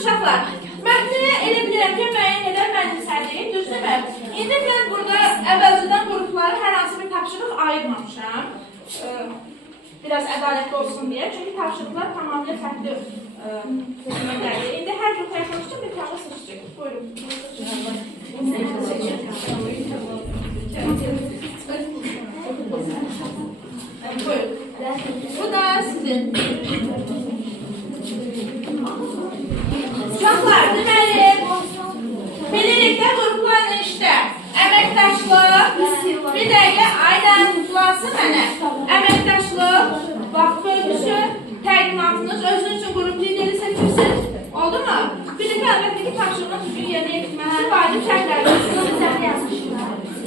uşaqlar, mətni elə bilirəm ki, müəyyən edən mənimsədir, düzdürmü? İndi mən burada əvvəlcədən qrupları hər hansı bir tapşırıq ayırmamışam. Biraz ədalətli olsun deyə, çünki tapşırıqlar tamamilə fərqli seçməklərdir. İndi hər qrupa yaxınlaşıb bir tane seçəcək. Buyurun. Buyurun. Bu da sizin. Uşaqlar, deməli, birlikdə qruplarla işlə. Əməkdaşlıq, bir dəqiqə aydan qutlansın mənə. Əməkdaşlıq, vaxt bölgüsü, təqdimatınız, özünüz üçün qrup lideri seçirsiniz. Oldu mu? Birlikdə əlbəttə ki, tapşırığını düzgün yerinə yetirməsi vacib şərtlərdir.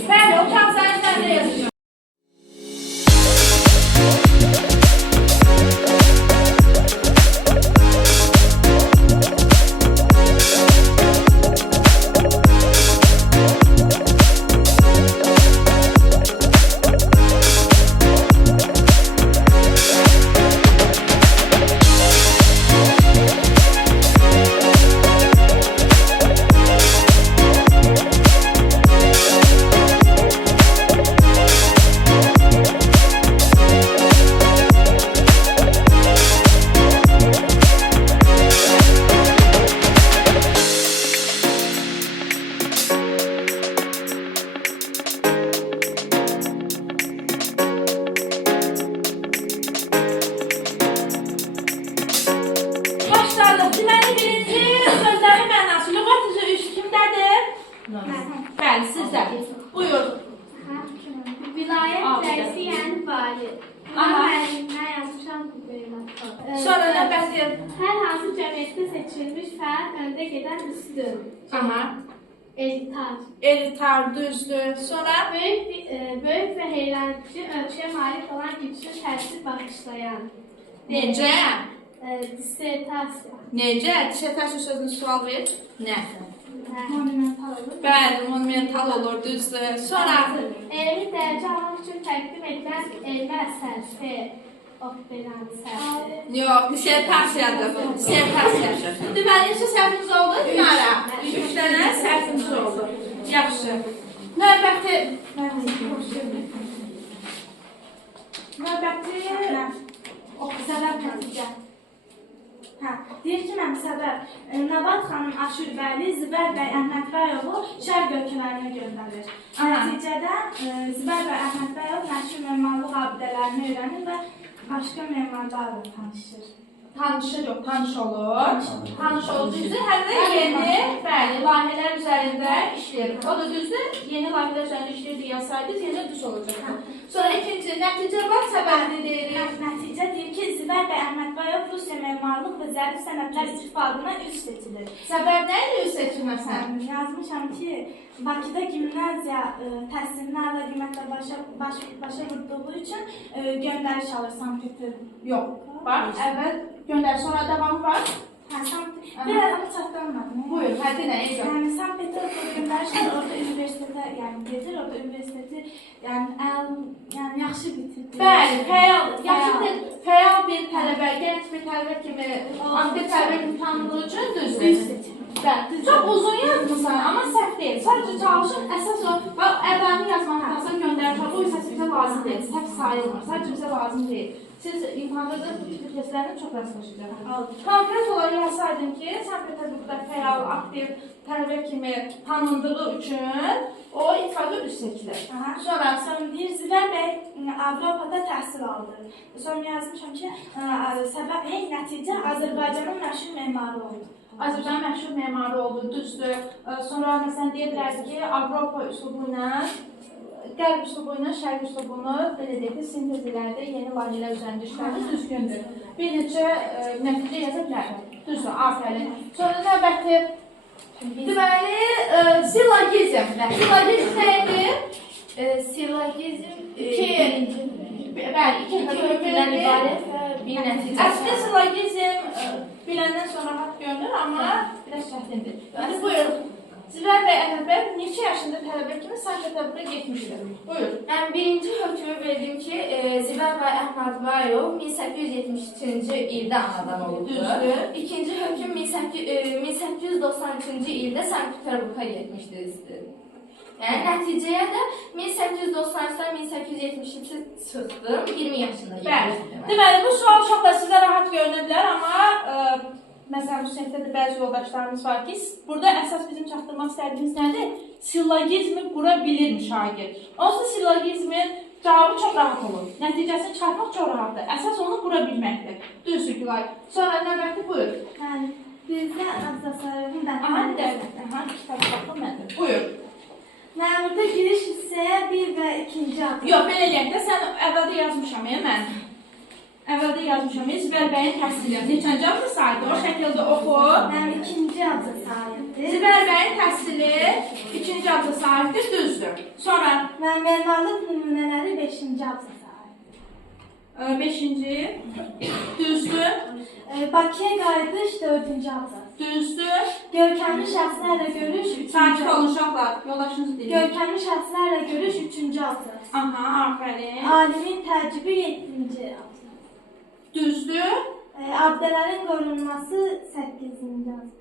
Bəli, o kağızların üzərində yazışır. Deməli, birinci sözlərin mənası, lüğət üzrə üç kimdədir? Bəli, sizdə. Buyur. Vilayət rəisi, yəni vali. Müəllimə yazmışam bu bölümə. Sonra növbəti. Hər hansı cəmiyyətdə seçilmiş fəal öndə gedən üstün. Elitar. Elitar, düzdür. Sonra Böyük və heyrəncə ölçüyə malik olan güclü təsir bağışlayan. Necə? Dissertasiya. Necə? Dissertasiya sözünü sual ver. Nə? Monumental olur. Bəli, monumental olur, düzdür. Sonra Elmi dərəcə almaq üçün təqdim edilən elmi əsər. yox, dissertasiyadır. Dissertasiya. Deməli, neçə səhvimiz oldu? Dinara. 3 dənə səhvimiz oldu. Yaxşı. Növbəti. Səbəb nəticə. Deyir ki, mən səbəb Nabat xanım Aşurbəli Zibər bəy Əhmədbəyovu şərq ölkələrinə göndərir. Nəticədə Zibər bəy Əhmədbəyov məşhur memarlıq abidələrini öyrənir və başqa memarlarla tanışır. Tanışır yox, tanış olur. Tanış olur, düzdür. Həm də yeni, bəli, layihələr üzərində işləyir. O da düzdür, yeni layihələr üzərində işləyir deyirsəydiniz, yeni düz olacaq. Sonra ikinci, nəticə var, səbəbini deyirik. Nəticə deyir ki, Zibər bəy Əhmədbəyov Rusiya memarlıq və zərif sənətlər ittifaqına üz seçilir. Səbəb nə ilə üz seçilməsən? Yazmışam ki, Bakıda gimnaziya təhsilini əla qiymətlə başa vurduğu üçün göndəriş alır Sankt-Peterburq. Yox, bax, əvvəl göndər, sonra davamı var. Bir adamı çatdırmadım. Buyur, hadi nə, eyvə. Yəni, Sankt-Peterburq göndərişlər orada universitetə gedir, orada universiteti yaxşı bitirdi. Bəli, fəal bir tələbə, gənc bir tələbə kimi anket tələbə imtahanlığı üçün düzdür. Bəli, çox uzun yazmışsan, amma səhv deyil. Sadəcə çalışın, əsas o, əvvəlini yazmaqdansan göndərmişəm, bu isə sizə lazım deyil, səhv sayılmır, sadəcə bizə lazım deyil. Siz imtahanda da bu tip testlərlə çox rastlaşacaqsınız. Konkret olaraq yazsaydın ki, Sankt-Peterburqda fəal, aktiv tələbə kimi tanındığı üçün o ittifaqa üz seçilir. Sonra deyir, Zibər bəy Avropada təhsil aldı. Sonra yazmışam ki, nəticə Azərbaycanın məşhur memarı oldu. Azərbaycanın məşhur memarı oldu, düzdür. Sonra məsələn deyə bilərdik ki, Avropa üslubu ilə Qərb üslubu ilə şərq üslubunu belə deyək ki, sintez ilərdə yeni layihələr üzərində işlərimiz düzgündür. Bir neçə nəticə yaza bilərik. Düzdür, afərin. Sonra növbəti deməli, silogizm. Silogizm nədir? Silogizm Bəli, iki kökündən ibarət və bir nəticə. Əslində silogizm biləndən sonra rahat görünür, amma biraz çətindir. Buyurun. Zibər bəy Əhməd bəy neçə yaşında tələbə kimi Sankt-Peterburqa getmişdir? Buyur. Mən birinci hökmü verdim ki, Zibər bəy Əhmədbəyov 1873-cü ildə anadan olubdur. Düzdür. İkinci hökm 1893-cü ildə Sankt-Peterburqa getmişdir. Yəni nəticəyə də 1893-dən 1873 çıxdım, 20 yaşında Bəli. getmişdim. Deməli, bu sual çox da sizə rahat görünə bilər, amma məsələn, bu sinifdə də bəzi yoldaşlarımız var ki, burada əsas bizim çatdırmaq istədiyimiz nədir? Sillogizmi qura bilirmi şagird? Onsuz sillogizmin cavabı çox rahat olur. Nəticəsini çıxartmaq çox rahatdır. Əsas onu qura bilməkdir. Düzdür Gülay. Sonra növbəti buyur. Bəli. Bizdə abzaslarımın da. Aha, dəqiq. Kitab baxım məndir. Buyur. Mən burada giriş hissəyə 1 və 2-ci abzas. Yox, belə eləyək də, sən əvvəldə yazmışam mən. Əvvəldə yazmışam, Zibər bəyin təhsili. Neçənci abzas saydı? O şəkildə oxu. Mənim 2-ci abzas sayıdır. Zibər bəyin təhsili 2-ci abzas sayıdır, düzdür. Sonra Mən memarlıq nümunələri 5-ci abzas sayıdır. 5-ci, düzdür, Bakıya qayıdış 4-cü abzas. düzdür. Görkəmli şəxslərlə görüş 3-cü Sakit olun uşaqlar, yoldaşınızı dinləyin. Görkəmli şəxslərlə görüş 3-cü abzas. Aha, afərin. Alimin təcibi 7-ci abzas. Düzdür. Abdələrin qorunması 8-ci abzas.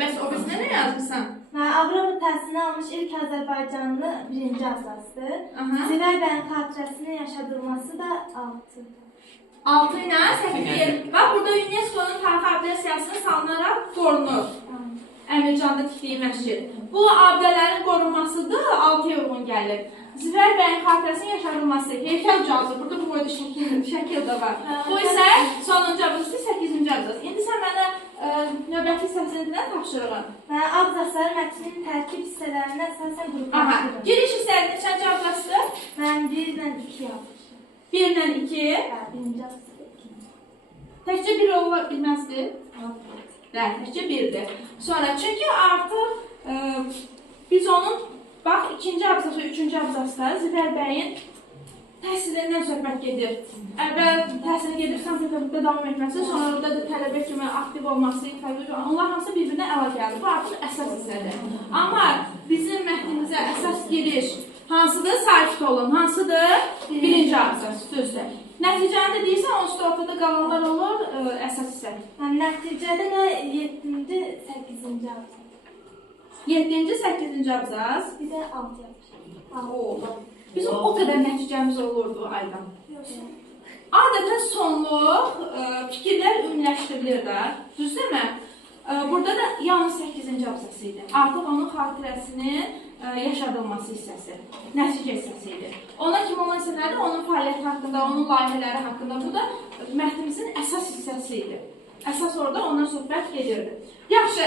Bəs o biz nə yazmısan? Və Avropa təhsilini almış ilk Azərbaycanlı 1-ci abzasdır. Aha. Zibər bəyin xatirəsinin yaşadılması da 6. 6 ilə 8. Bax, burada UNESCO-nun tarixi abidələr siyasətini salınaraq qorunur. Əmircanda tikdiyi məscid. Bu abidələrin qorunmasıdır, 6-ya uyğun gəlir. Zibər bəyin xatirəsinin yaşadılması, heykəl ucaldır. Burada bu boyda şəkil də var. Bu isə sonuncu abzası 8-ci abzas. İndi sən mənə növbəti hissəsindən tapşırığın. Və abzasları mətnin tərkib hissələrinə əsasən Aha, qruplaşdırır. giriş hissələri neçənci abzasdır? Mən 1 ilə 2 yazmışam. 1 ilə 2. Birinci abzas 2. Təkcə 1 ola bilməzdir. Bəli, təkcə 1-dir. Sonra, çünki artıq biz onun, bax, 2-ci abzası, 3-cü abzasda Zibər bəyin təhsilindən söhbət gedir. Əvvəl təhsili gedir, Sankt-Peterburqda davam etməsi, sonra orada da tələbə kimi aktiv olması, onlar hamısı bir-birinə əlaqəlidir. Bu artıq əsas hissədir. Amma bizim mətnimizə əsas giriş hansıdır? Sakit olun. Hansıdır? 1-ci abzas, düzdür. Nəticəni də deyirsən, onsuz da ortada qalanlar olur, əsas hissə. Nəticədə də 7-ci, 8-ci abzas. 7-ci, 8-ci abzas. Bir də 6 yazmışam. Oldu. Bizim o qədər nəticəmiz olurdu aydan. Adətən sonluq fikirlər ümumiləşdirilir də, düzdürmü? Burada da yalnız 8-ci abzası idi. Artıq onun xatirəsinin yaşadılması hissəsi, nəticə hissəsi idi. Ona kimi olan hissələrdə onun fəaliyyəti haqqında, onun layihələri haqqında, bu da mətnimizin əsas hissəsi idi. Əsas orada ondan söhbət gedirdi. Yaxşı,